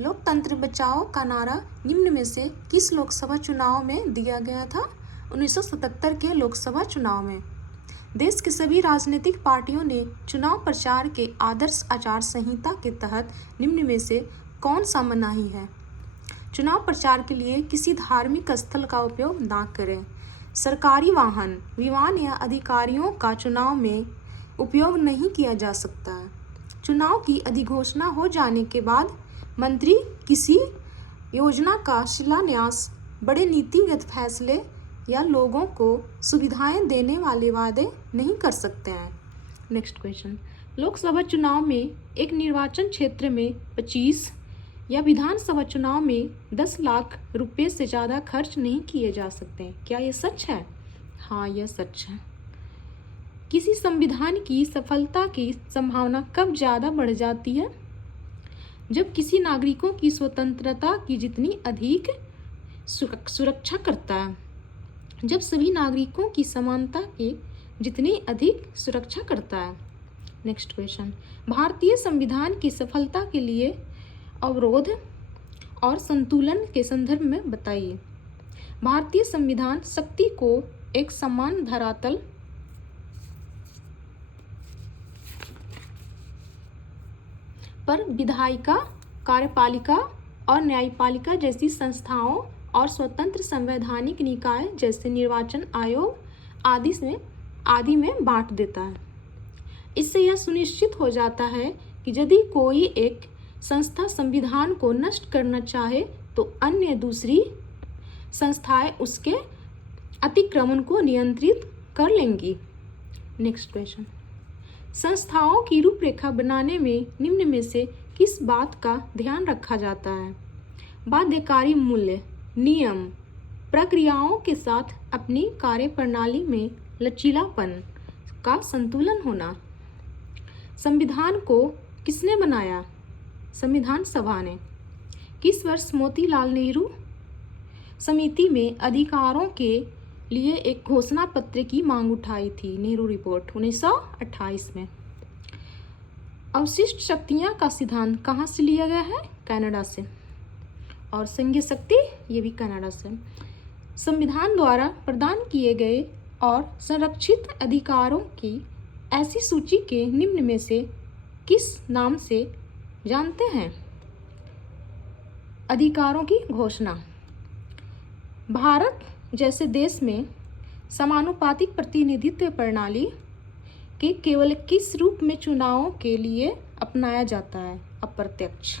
लोकतंत्र बचाओ का नारा निम्न में से किस लोकसभा चुनाव में दिया गया था? 1977 के लोकसभा चुनाव में। देश के सभी राजनीतिक पार्टियों ने चुनाव प्रचार के आदर्श आचार संहिता के तहत निम्न में से कौन सा मनाही है? चुनाव प्रचार के लिए किसी धार्मिक स्थल का उपयोग न करें। सरकारी वाहन, विमान या अधिकारियों का चुनाव में उपयोग नहीं किया जा सकता है। चुनाव की अधिघोषणा हो जाने के बाद मंत्री किसी योजना का शिलान्यास, बड़े नीतिगत फैसले या लोगों को सुविधाएं देने वाले वादे नहीं कर सकते हैं। नेक्स्ट क्वेश्चन, लोकसभा चुनाव में एक निर्वाचन क्षेत्र में 25 या विधानसभा चुनाव में 10 लाख रुपए से ज़्यादा खर्च नहीं किए जा सकते। क्या ये सच है? हाँ, यह सच है। किसी संविधान की सफलता की संभावना कब ज़्यादा बढ़ जाती है? जब किसी नागरिकों की स्वतंत्रता की जितनी अधिक सुरक्षा करता है, जब सभी नागरिकों की समानता की जितनी अधिक सुरक्षा करता है। नेक्स्ट क्वेश्चन, भारतीय संविधान की सफलता के लिए अवरोध और संतुलन के संदर्भ में बताइए। भारतीय संविधान शक्ति को एक समान धरातल पर विधायिका, कार्यपालिका और न्यायपालिका जैसी संस्थाओं और स्वतंत्र संवैधानिक निकाय जैसे निर्वाचन आयोग आदि में बांट देता है। इससे यह सुनिश्चित हो जाता है कि यदि कोई एक संस्था संविधान को नष्ट करना चाहे तो अन्य दूसरी संस्थाएं उसके अतिक्रमण को नियंत्रित कर लेंगी। नेक्स्ट क्वेश्चन, संस्थाओं की रूपरेखा बनाने में निम्न में से किस बात का ध्यान रखा जाता है? बाध्यकारी मूल्य, नियम, प्रक्रियाओं के साथ अपनी कार्यप्रणाली में लचीलापन का संतुलन होना। संविधान को किसने बनाया? संविधान सभा ने। किस वर्ष मोतीलाल नेहरू समिति में अधिकारों के लिए एक घोषणा पत्र की मांग उठाई थी? नेहरू रिपोर्ट 1928 में। अवशिष्ट शक्तियां का सिद्धांत कहाँ से लिया गया है? कनाडा से। और संघीय शक्ति, ये भी कनाडा से। संविधान द्वारा प्रदान किए गए और संरक्षित अधिकारों की ऐसी सूची के निम्न में से किस नाम से जानते हैं? अधिकारों की घोषणा। भारत जैसे देश में समानुपातिक प्रतिनिधित्व प्रणाली के केवल किस रूप में चुनावों के लिए अपनाया जाता है? अप्रत्यक्ष।